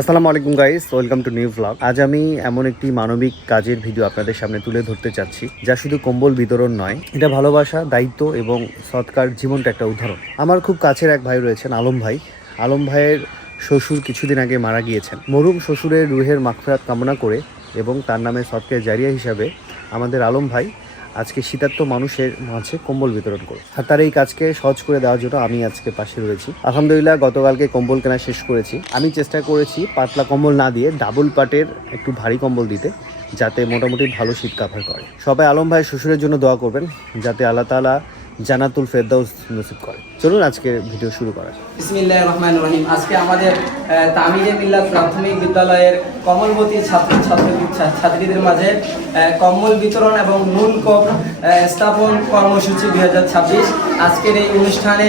আসসালামু আলাইকুম guys, welcome to new vlog. আজ আমি এমন একটি মানবিক কাজের ভিডিও আপনাদের সামনে তুলে ধরতে চাচ্ছি, যা শুধু কম্বল বিতরণ নয়, এটা ভালোবাসা, দায়িত্ব এবং সৎকার জীবনটা একটা উদাহরণ। আমার খুব কাছের এক ভাই রয়েছেন, আলম ভাই। আলম ভাইয়ের শ্বশুর কিছুদিন আগে মারা গিয়েছেন। মরহুম শ্বশুরের রুহের মাগফিরাত কামনা করে এবং তার নামে সদকায়ে জারিয়া হিসাবে আমাদের আলম ভাই আজকে শীতার্ত মানুষের মাঝে কম্বল বিতরণ করব। আর তার এই কাজকে সহজ করে দেওয়ার জন্য আমি আজকে পাশে রয়েছি। আলহামদুলিল্লাহ, গতকালকে কম্বল কেনা শেষ করেছি। আমি চেষ্টা করেছি পাতলা কম্বল না দিয়ে ডাবল পাটের একটু ভারী কম্বল দিতে, যাতে মোটামুটি ভালো শীত কাভার করে। সবাই আলম ভাই শ্বশুরের জন্য দোয়া করবেন, যাতে আল্লাহ তাআলা জান্নাতুল ফেরদাউস নসিব করে। চলুন আজকে ভিডিও শুরু করা যাক। বিসমিল্লাহির রহমানির রহিম। আজকে আমাদের তামিরে মিল্লাত প্রাথমিক বিদ্যালয়ের কমলবতী ছাত্রীদের মাঝে কম্বল বিতরণ এবং নুন কপ স্থাপন কর্মসূচি 2026। আজকের এই অনুষ্ঠানে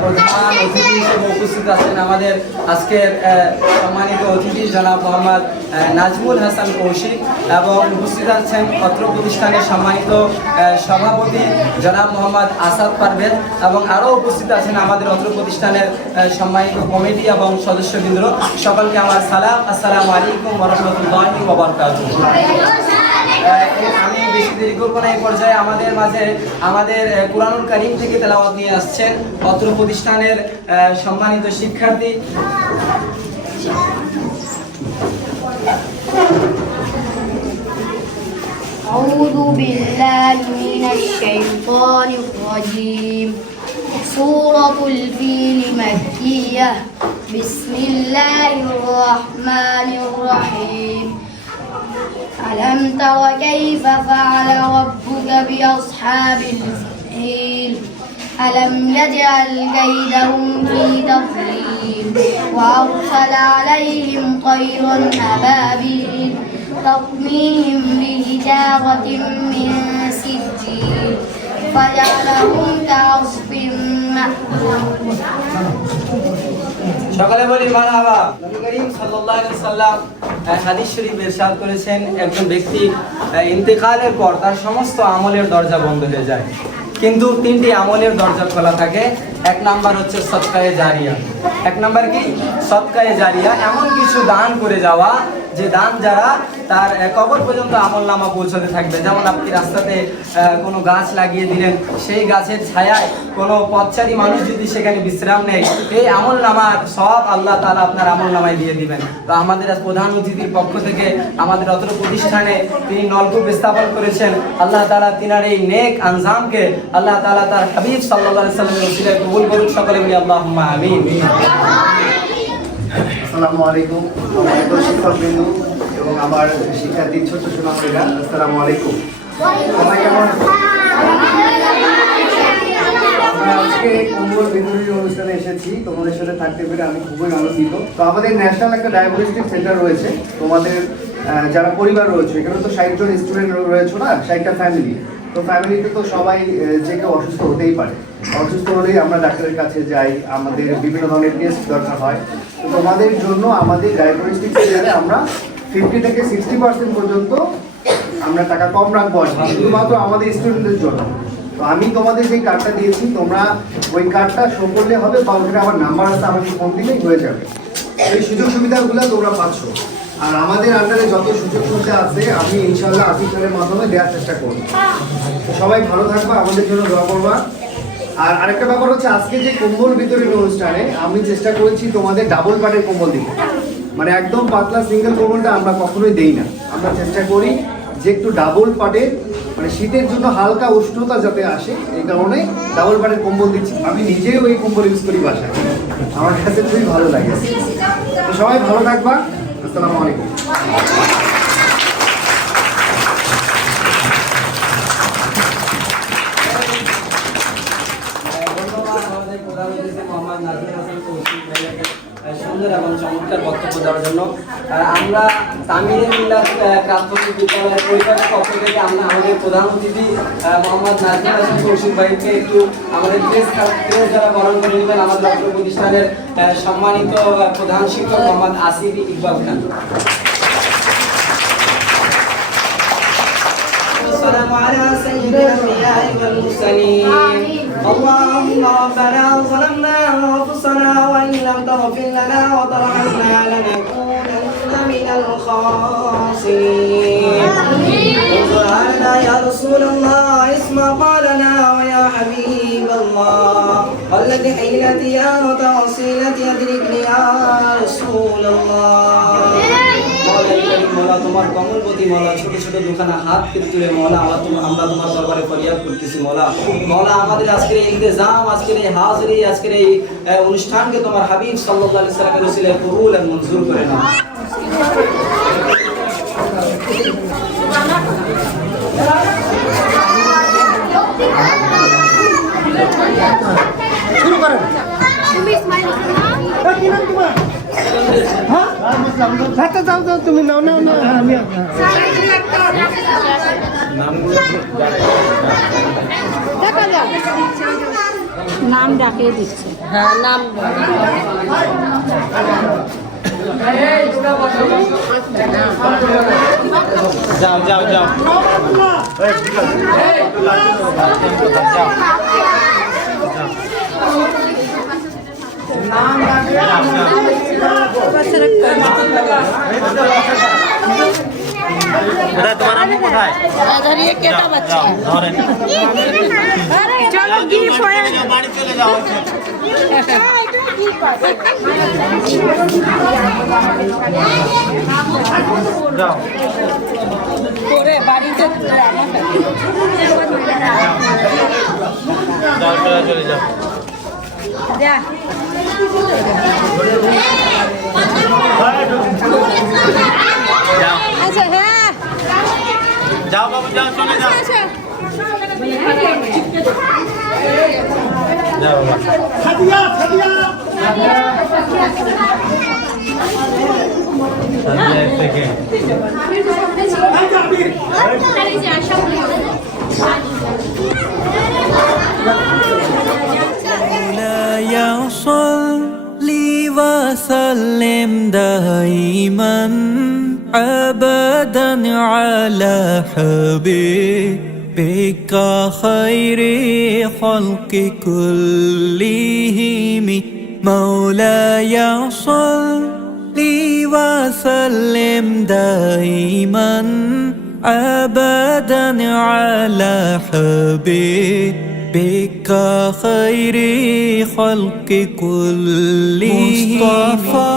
প্রধান অতিথি হিসেবে উপস্থিত আছেন আমাদের আজকের সম্মানিত অতিথি জনাব মোহাম্মদ নাজমুল হাসান কৌশিক, এবং উপস্থিত আছেন অত্র প্রতিষ্ঠানের সম্মানিত সভাপতি জনাব মোহাম্মদ আসাদ পারভেজ, এবং আরও উপস্থিত আছেন আমাদের অত্র প্রতিষ্ঠানের সম্মানিত কমিটি এবং সদস্যবৃন্দ। সকলকে আমার সালাম, আসসালামু আলাইকুম ওয়া রাহমাতুল্লাহি ওয়া বারাকাতুহু। আমি বেশি দেরি করব না। এই পর্যায়ে আমাদের মাঝে আমাদের কুরআনুল কারীম থেকে তেলাওয়াত নিয়ে আসছেন অত্র প্রতিষ্ঠানের সম্মানিত শিক্ষার্থী أعوذ بالله من الشيطان الرجيم. سورة الفيل مكية. بسم الله الرحمن الرحيم. ألم تر كيف فعل ربك بأصحاب الفيل ألم يجعل كيدهم في تضليل وأرسل عليهم طيرا أبابيل ترميهم بحجارة من سجيل فجعلهم كعصف مأكول. সকালে বলি মারহাবা। নবী করিম সাল্লাল্লাহু আলাইহি সাল্লাম হাদিস শরীফ ইরশাদ করেছেন, একজন ব্যক্তি ইন্তেকালের পর তার সমস্ত আমলের দরজা বন্ধ হয়ে যায়, কিন্তু তিনটি আমলের দরজা খোলা থাকে। এক নাম্বার হচ্ছে সদকায়ে জারিয়া। এক নাম্বার কি? সদকায়ে জারিয়া, এমন কিছু দান করে যাওয়া যে দান যারা তার কবর পর্যন্ত আমল নামা পৌঁছাতে থাকবে। যেমন আপনি রাস্তাতে কোনো গাছ লাগিয়ে দিলেন, সেই গাছের ছায়ায় কোনো পথচারী মানুষ যদি সেখানে বিশ্রাম নেয়, এই আমল নামার সব আল্লাহ তাআলা আপনার আমল নামায় দিয়ে দিবেন। তো আমাদের প্রধান অতিথির পক্ষ থেকে আমাদের অত্র প্রতিষ্ঠানে তিনি নলকূপ স্থাপন করেছেন। আল্লাহ তাআলা তিনার এই নেক আনজামকে আল্লাহ তাআলা তার হাবিব সাল্লাল্লাহু আলাইহি সাল্লামের ওসিলায় কবুল করুন। সকলে বলি আল্লাহুম্মা আমিন। আসসালামু আলাইকুম সম্মানিত শিক্ষকবৃন্দ এবং আমার শিক্ষার্থী ছোট সোনামণিরা, আসসালামু আলাইকুম। সবাই কেমন আছেন? আমরা আজকে কম্বল বিতরণী অনুষ্ঠানে এসেছি, তোমাদের সাথে থাকতে পেরে আমি খুবই আনন্দিত। তো আমাদের ন্যাশনাল একটা ডায়াগনস্টিক সেন্টার রয়েছে, তোমাদের যারা পরিবার রয়েছে, এখানে তো 60 জন স্টুডেন্ট রয়েছে না, 60টা ফ্যামিলি। তো ফ্যামিলিতে তো সবাই যে কেউ অসুস্থ হতেই পারে। অসুস্থ হলেই আমরা ডাক্তারের কাছে যাই, আমাদের বিভিন্ন ধরনের টেস্ট দরকার হয়। তো তোমাদের জন্য আমাদের ডায়াগনস্টিক সেন্টারে আমরা 50 থেকে 60% পর্যন্ত আমরা টাকা কম রাখবো, শুধুমাত্র আমাদের স্টুডেন্টদের জন্য। তো আমি তোমাদের যে কার্ডটা দিয়েছি, তোমরা ওই কার্ডটা শো করলে হবে, বা ওখানে আমার নাম্বার আছে, আমাকে ফোন দিলেই হয়ে যাবে। এই সুযোগ সুবিধাগুলো তোমরা পাচ্ছ। আর আমাদের আন্ডারে যত সুযোগ সুবিধা আছে আমি ইনশাআল্লাহ আসিফ স্যারের মাধ্যমে দেওয়ার চেষ্টা করব। সবাই ভালো থাকবা, আমাদের জন্য দোয়া করবা। আর আরেকটা ব্যাপার হচ্ছে, আজকে যে কম্বল বিতরণী অনুষ্ঠানে আমি চেষ্টা করেছি তোমাদের ডাবল পাটের কম্বল দিতে। মানে একদম পাতলা সিঙ্গেল কম্বলটা আমরা কখনোই দেই না। আমরা চেষ্টা করি যে একটু ডাবল পাটের, মানে শীতের জন্য হালকা উষ্ণতা যাতে আসে, এই কারণে ডাবল পাটের কম্বল দিচ্ছি। আমি নিজেও এই কম্বল ইউজ করি বাসায়, আমার কাছে খুবই ভালো লাগে। তো সবাই ভালো থাকবা, আসসালামু আলাইকুম। সুন্দর এবং চমৎকার বক্তব্য দেওয়ার জন্য আমরা তামিরে মিল্লাত প্রাথমিক বিদ্যালয়ের পরিবারের পক্ষ থেকে আমরা আমাদের প্রধান অতিথি মোহাম্মদ নাজমুল হাসান কৌশিক ভাইকে একটু আমাদের প্রেস দ্বারা বরণ করে নেবেন আমাদের অত্র প্রতিষ্ঠানের সম্মানিত প্রধান শিক্ষক মোহাম্মদ আসিফ ইকবাল খান। والسلام على سيد الأنبياء والمرسلين. اللهم ربنا ظلمنا أنفسنا وإن لم تغفر لنا وترحمنا لنكون الخاسرين سبحاننا يا رسول الله اسمع قالنا ويا حبيب الله والذي حين ديانة وصيلة أدركني يا رسول الله মৌলা তোমার কমলপতি মৌলা ছোট ছোট দুখানা হাত তুলে মৌলা আমরা তোমার দরবারে ফরিয়াদ করতেছি মৌলা মৌলা আমাদের আজকের এই ইন্তজাম আজকের এই হাজিরি আজকের এই অনুষ্ঠানকে তোমার হাবিব সাল্লাল্লাহু আলাইহি সাল্লামের ওসিলায় কবুল এবং মঞ্জুর করে নাও। শুরু করেন। হাতে যাও যাও তুমি নাও নাও না আমি নাম ডাকিয়ে দিচ্ছে। হ্যাঁ নাম যাও যাও যাও তোমার নাম কোথায়? কেটা বাচ্চা চলো গিফট হয়ে বাড়ি চলে যাও। যাও করে বাড়িতে চলে যাও। যা আচ্ছা হ্যাঁ যাও বাবু যাও চলে যাও। যাও বাবা مولاي صل وسلم دائما ابدا على حبيبك خير خلق كلهم مولاي صل وسلم دائما ابدا على حبيبك خير خلق كلهم مصطفى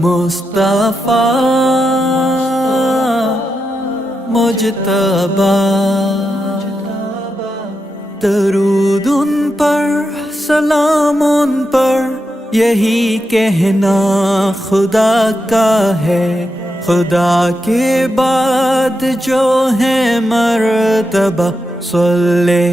مصطفى مجتبى दरूद उन पर सलाम उन पर यही कहना खुदा का है खुदा के बाद जो है मर्तबा सल्ले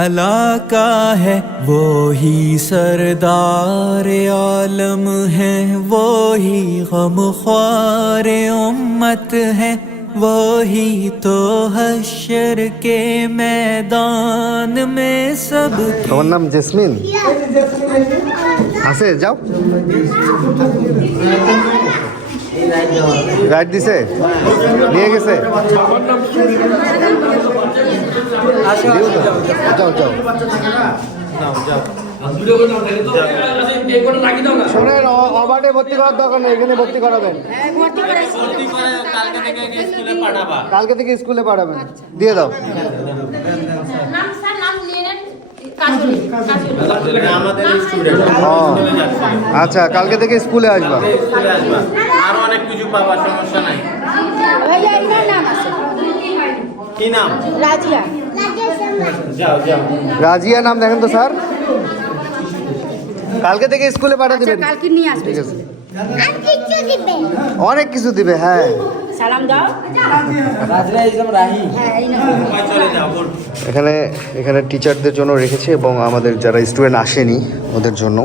अला का है वो ही सरदार आलम है वो ही गमख्वार उम्मत है वो ही तो हश्र के मैदान में सब তোমার নাম জেসমিন আছে যাও রাইট দিছে নিয়ে গেছে দিও তো। যাও যাও শোনেন অবার্ডে ভর্তি করার দরকার নেই এখানে ভর্তি করাবেন কালকে থেকে স্কুলে পাঠাবেন দিয়ে দাও ও, আচ্ছা কালকে থেকে স্কুলে আসবা আরো অনেক কিছু পাবা সমস্যা নাই কি নাম রাজিয়া যাও যাও রাজিয়া নাম দেখেন তো স্যার কালকে থেকে স্কুলে পাঠিয়ে দিবেন কালকে নিয়ে আসবে ঠিক আছে অনেক কিছু দিবে হ্যাঁ সালাম দাও রাজরা ইসলাম রাহি হ্যাঁ এই না চলে যাও বোন এখানে এখানে টিচারদের জন্য রেখেছি এবং আমাদের যারা স্টুডেন্ট আসেনি ওদের জন্য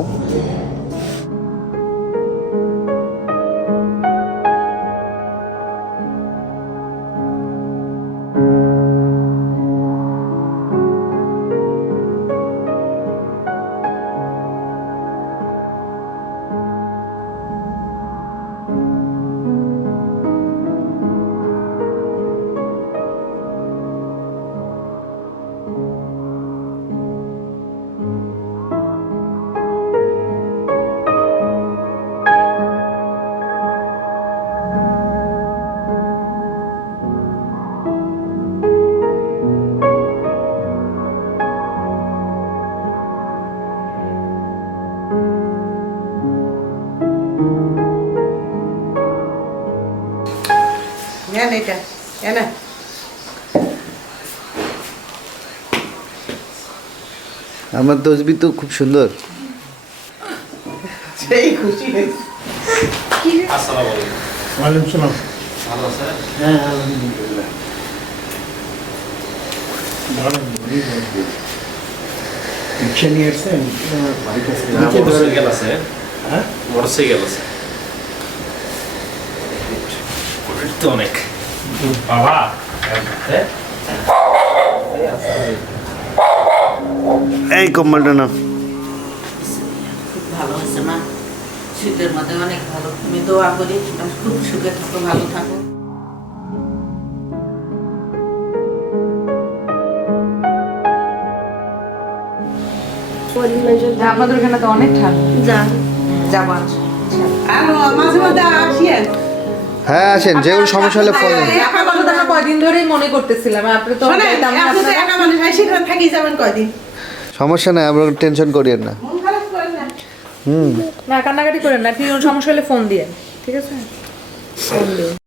নেন এটা এনে আমার তসবি তো খুব সুন্দর। সেই খুশি হয়েছে ওয়ালাইকুম সালাম। ভালো আছেন? হ্যাঁ আলহামদুলিল্লাহ। রিক্সা নিয়ে আসছেন? মোটরসাইকেল আছে। হ্যাঁ মোটরসাইকেল আছে। তো অনেক বাবা এই কম্বলটা না। খুব ভালো হয়েছে মা, শীতের মধ্যে অনেক ভালো। আমি দোয়া করি খুব সুখে থাকো, ভালো থাকো। আপনাদের ওখানে তো অনেক ঠান্ডা। যাবো আর মাঝে মধ্যে আসিয়েন। হ্যাঁ আসেন, যে কোনো সমস্যা হলে ফোন দেন। একা মানুষ আমরা কয়দিন ধরেই মনে করতেছিলাম আপনি তো আপনি তো একা মানুষ সেখানে থাকি যাবেন কয়দিন। সমস্যা নাই, আপনারা টেনশন করিয়েন না। মন খারাপ করেন না। হুম। না কান্নাকাটি করেন না, কোনো সমস্যা হলে ফোন দিয়ে, ঠিক আছে? ফোন দিয়ে